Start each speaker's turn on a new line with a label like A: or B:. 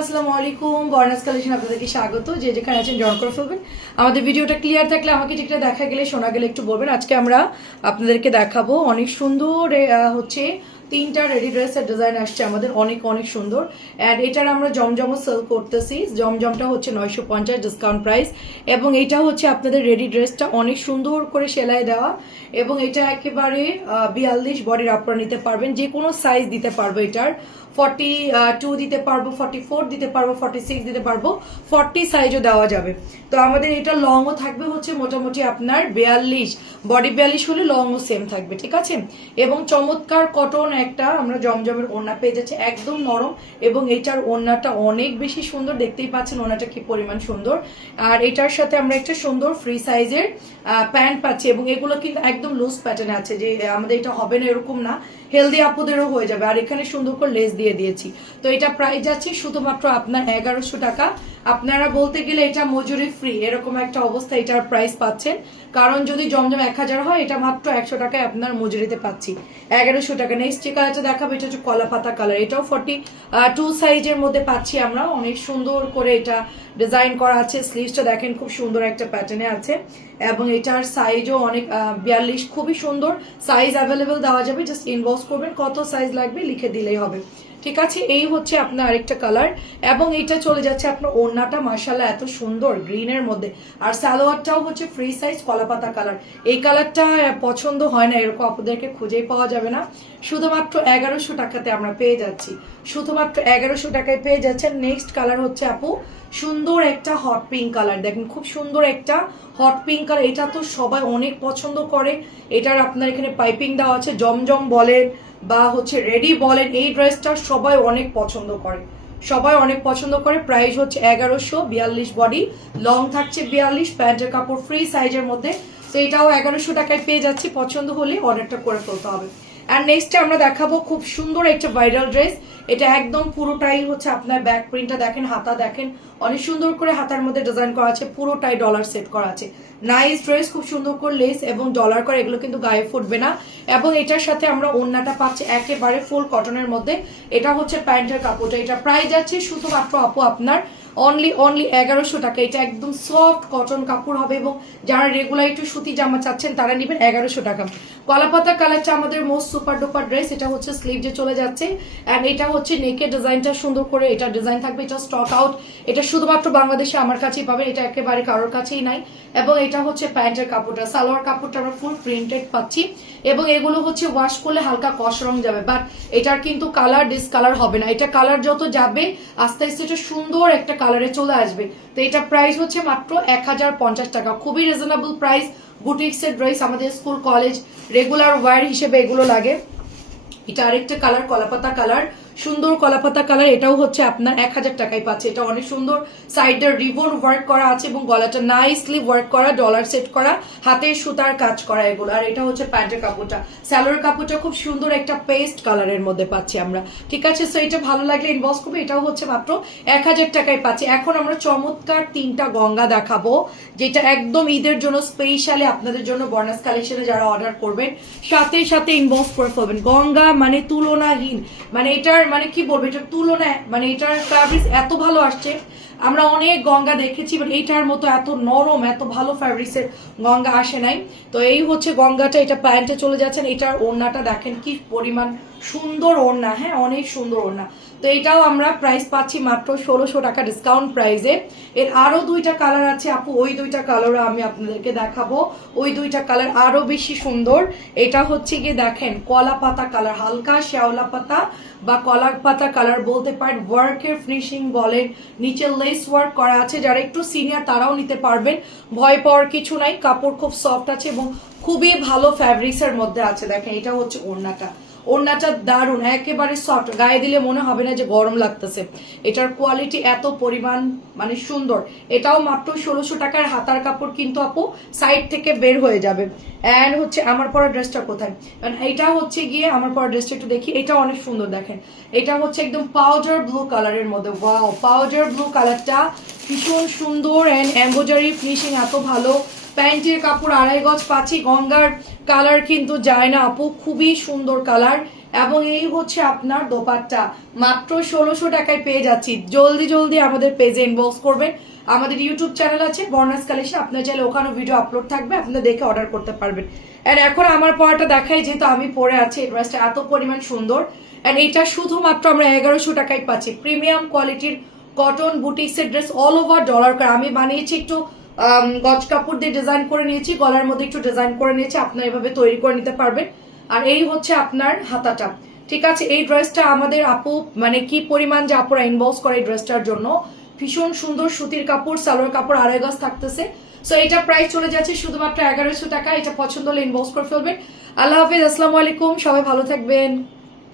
A: আসসালামু আলাইকুম আপনাদেরকে স্বাগত। যে যেখানে আছেন আমাদের ভিডিওটা ক্লিয়ার থাকলে আমাকে দেখা গেলে, শোনা গেলে একটু বলবেন। আজকে আমরা আপনাদেরকে দেখাবো অনেক সুন্দর হচ্ছে তিনটা রেডি ড্রেসের ডিজাইন আসছে আমাদের। অনেক অনেক সুন্দর। অ্যান্ড এটার আমরা জমজমও সেল করতেছি। জমজমটা হচ্ছে নয়শো পঞ্চাশ ডিসকাউন্ট প্রাইস এবং এটা হচ্ছে আপনাদের রেডি ড্রেসটা অনেক সুন্দর করে সেলাই দেওয়া। এবং এটা একেবারে বিয়াল্লিশ বডির আপনারা নিতে পারবেন। যে কোনো সাইজ দিতে পারব এটার। ফর্টি টু দিতে পারব ফর্টি ফোর দিতে পারব ফর্টি সিক্স দিতে পারব ফর্টি সাইজও দেওয়া যাবে। তো আমাদের এটা লংও থাকবে হচ্ছে মোটামুটি আপনার বিয়াল্লিশ। বডি বিয়াল্লিশ হলে লংও সেম থাকবে, ঠিক আছে? এবং চমৎকার কটন একটা আমরা জমজমের ওড়না পেয়ে যাচ্ছি, একদম নরম এবং এটার ওড়নাটা অনেক বেশি সুন্দর, দেখতেই পাচ্ছেন ওড়নাটা কি পরিমাণ সুন্দর। আর এটার সাথে আমরা একটা সুন্দর ফ্রি সাইজের প্যান্ট পাচ্ছি এবং এগুলো কিন্তু একদম লুজ প্যাটার্নে আছে যে, আমাদের এটা হবে না এরকম না হেলদি আপুদেরও হয়ে যাবে। আর এখানে সুন্দর করে লেস দিয়ে দিয়েছি। তো এটা প্রাইস যাচ্ছে শুধুমাত্র আপনার এগারোশো টাকা। আপনারা বলতে গেলে এটা মজুরি ফ্রি এরকম একটা অবস্থা এটার প্রাইস পাচ্ছেন। কারণ যদি জমজম এক হাজার হয়, এটা মাত্র একশো টাকায় আপনার মজুরিতে পাচ্ছি। এগারোশো টাকা। নেক্সট যে কালারটা দেখাবো, এটা হচ্ছে কলা পাতা কালার এটাও ফর্টি টু সাইজের মধ্যে পাচ্ছি আমরা। অনেক সুন্দর করে এটা ডিজাইন করা আছে। স্লিভসটা দেখেন, খুব সুন্দর একটা প্যাটার্নে আছে। এবং এটার সাইজও অনেক বিয়াল্লিশ। খুবই সুন্দর। সাইজ অ্যাভেলেবেল দেওয়া যাবে। জাস্ট ইনবক্স করবেন। কত সাইজ লাগবে লিখে দিলেই হবে। ঠিক আছে? এই হচ্ছে আপনার আরেকটা কালার এবং এটা চলে যাচ্ছে আপনার ওড়নাটা মাসাল্লাহ এত সুন্দর গ্রিনের মধ্যে। আর সালোয়ারটাও হচ্ছে ফ্রি সাইজ কলাপাতা কালার এই কালারটা পছন্দ হয় না, এরকম আপনাদেরকে খুঁজেই পাওয়া যাবে না। শুধুমাত্র এগারোশো টাকাতে আমরা পেয়ে যাচ্ছি। শুধুমাত্র এগারোশো টাকায় পেয়ে যাচ্ছেন। নেক্সট কালার হচ্ছে আপু, সুন্দর একটা হট পিঙ্ক কালার দেখেন, খুব সুন্দর একটা হট পিঙ্ক কালার এটা তো সবাই অনেক পছন্দ করে। এটার আপনার এখানে পাইপিং দেওয়া আছে, জমজম বলেন বা হচ্ছে রেডি বলেন। এই ড্রেসটা সবাই অনেক পছন্দ করে। সবাই অনেক পছন্দ করে। প্রাইস হচ্ছে এগারোশো বিয়াল্লিশ বডি লং থাকছে বিয়াল্লিশ, প্যান্টের কাপড় ফ্রি সাইজের মধ্যে। তো এটাও এগারোশো টাকায় পেয়ে যাচ্ছে। পছন্দ হলে অর্ডারটা করে ফেলতে হবে। আর নেক্সটে আমরা দেখাবো খুব সুন্দর একটা ভাইরাল ড্রেস এটা একদম পুরোটাই হচ্ছে আপনার ব্যাক প্রিন্টটা দেখেন, হাতা দেখেন। অনেক সুন্দর করে হাতার মধ্যে ডিজাইন করা আছে, পুরোটাই ডলার সেট করা আছে। নাইস ড্রেস খুব সুন্দর করে লেস এবং ডলার করে এগুলো কিন্তু গায়ে ফুটবে না। এবং এটার সাথে আমরা ওড়নাটা পাচ্ছি একেবারে ফুল কটনের মধ্যে। এটা হচ্ছে প্যান্টের কাপড়টা। এটা প্রাইস যাচ্ছে শুধুমাত্র আপু আপনার অনলি অনলি এগারোশো টাকা। এটা একদম সফট কটন কাপড় হবে এবং যারা রেগুলার একটু সুতি জামা চাচ্ছেন, তারা নেবেন এগারোশো টাকা। কলাপাতা কালারটা আমাদের মোস্ট সুপার ডুপার ড্রেস এটা হচ্ছে স্লিভ যে চলে যাচ্ছে। অ্যান্ড এটা হচ্ছে নেকের ডিজাইনটা সুন্দর করে এটা ডিজাইন থাকবে, এটা স্টক আউট এটা শুধুমাত্র বাংলাদেশে আমার কাছেই পাবেন, এটা একেবারে কারোর কাছেই নাই। এবং এটা হচ্ছে প্যান্টের কাপড়টা, সালোয়ার কাপড়টা আমরা ফুল প্রিন্টেড পাচ্ছি। এবং এগুলো হচ্ছে ওয়াশ করলে হালকা কষ রং যাবে। বাট এটার কিন্তু কালার ডিসকালার হবে না। এটা কালার যত যাবে, আস্তে আস্তে এটা সুন্দর একটা কালারে চলে আসবে। তো এটা প্রাইস হচ্ছে মাত্র এক হাজার পঞ্চাশ টাকা। খুবই রিজনেবল প্রাইস বুটিক্সের ড্রেস আমাদের স্কুল কলেজ রেগুলার ওয়ার হিসেবে এগুলো লাগে। এটা আরেকটা কালার কলাপাতা কালার সুন্দর কলাপাতা কালার, এটাও হচ্ছে আপনার এক হাজার টাকায় পাচ্ছে। এটা অনেক সুন্দর সাইডের রিবন ওয়ার্ক করা আছে এবং গলাটা নাইসলি ওয়ার্ক করা ডলার সেট করা, হাতের সুতার কাজ করা এগুলো। আর এটা হচ্ছে প্যান্টের কাপড়টা। স্যালোর কাপড়টা খুব সুন্দর একটা পেস্ট কালারের মধ্যে পাচ্ছি আমরা। ঠিক আছে? সো এটা ভালো লাগলে ইনবক্স করবে। এটাও হচ্ছে মাত্র এক হাজার টাকায় পাচ্ছি। এখন আমরা চমৎকার তিনটা গঙ্গা দেখাবো, যেটা একদম ঈদের জন্য স্পেশালি আপনাদের জন্য বর্নাস কালেকশনে যারা অর্ডার করবেন, সাথে সাথে ইনবক্স করে ফেলবেন। গঙ্গা মানে তুলনাহীন। মানে এটার মানে কি বলব? এটার তুলনায় মানে এটার ফ্যাব্রিক্স এত ভালো আসছে। আমরা অনেক গঙ্গা দেখেছি বাট এইটার মতো এত নরম, এত ভালো ফ্যাব্রিক্সের গঙ্গা আসে নাই। তো এই হচ্ছে গঙ্গাটা, এটা প্যান্টে চলে যাচ্ছেন, এটার ওড়নাটা দেখেন কি পরিমাণ সুন্দর ওড়না হ্যাঁ অনেক সুন্দর ওড়না। তো এটাও আমরা প্রাইস পাচ্ছি মাত্র ষোলোশো টাকা ডিসকাউন্ট প্রাইসে এর আরও দুইটা কালার আছে আপু, ওই দুইটা কালারও আমি আপনাদেরকে দেখাবো। ওই দুইটা কালার আরও বেশি সুন্দর। এটা হচ্ছে গিয়ে দেখেন, কলা পাতা কালার হালকা শ্যাওলা পাতা বা কলা পাতা কালার বলতে পারেন ওয়ার্কের ফিনিশিং বলেন, নিচে লেস ওয়ার্ক করা আছে। যারা একটু সিনিয়র তারাও নিতে পারবেন। ভয় পাওয়ার কিছু নাই, কাপড় খুব সফট আছে এবং খুবই ভালো ফ্যাব্রিক্সের মধ্যে আছে। দেখেন, এটা হচ্ছে ওড়নাটা। ওড়নাটা দারুণ, একেবারে সফট গায়ে দিলে মনে হবে না যে গরম লাগতেছে। এটার কোয়ালিটি এত পরিমাণ মানে সুন্দর। এটাও মাত্র ষোলোশো টাকার হাতার কাপড় কিন্তু আপু সাইড থেকে বের হয়ে যাবে। অ্যান্ড হচ্ছে আমার পরা ড্রেসটা কোথায়? কারণ এইটা হচ্ছে গিয়ে আমার পরা ড্রেসটা একটু দেখি, এটা অনেক সুন্দর দেখেন। এটা হচ্ছে একদম পাউডার ব্লু কালারের মধ্যে ওয়াও পাউডার ব্লু কালারটা ভীষণ সুন্দর অ্যান্ড এম্বোজারি ফিনিশিং এত ভালো। প্যান্টের কাপড় আড়াই গজ পাচ্ছি গঙ্গার কালার কিন্তু যায় না আপু, খুবই সুন্দর কালার এবং এই হচ্ছে আপনার দোপাট্টা। মাত্র ষোলোশো টাকায় পেয়ে যাচ্ছি। জলদি জলদি আমাদের পেজে ইনবক্স করবেন। আমাদের ইউটিউব চ্যানেল আছে বর্ণাস কালেকশন আপনার চাইলে ওখানেও ভিডিও আপলোড থাকবে, আপনারা দেখে অর্ডার করতে পারবেন। অ্যান্ড এখন আমার পড়াটা দেখাই, যেহেতু আমি পরে আছি, এই ড্রেসটা এত পরিমাণ সুন্দর। অ্যান্ড এটা শুধুমাত্র আমরা এগারোশো টাকায় পাচ্ছি। প্রিমিয়াম কোয়ালিটির কটন বুটিক্সের ড্রেস অল ওভার ডলার করে। আমি বানিয়েছি একটু গজ কাপড় দিয়ে ডিজাইন করে নিয়েছি, গলার মধ্যে একটু ডিজাইন করে নিয়েছি আপনার এভাবে তৈরি করে নিতে পারবেন। আর এই হচ্ছে আপনার হাতাটা। ঠিক আছে, এই ড্রেসটা আমাদের আপু মানে কি পরিমাণ যে আপুরা ইনবক্স করে এই ড্রেসটার জন্য। ভীষণ সুন্দর সুতির কাপড়, সালোয়ার কাপড়, আড়াই গজ থাকতেছে। সো এটা প্রাইস চলে যাচ্ছে শুধুমাত্র এগারোশো টাকা, এটা পছন্দ হলে ইনবক্স করে ফেলবেন। আল্লাহ হাফিজ, আসসালামু আলাইকুম, সবাই ভালো থাকবেন।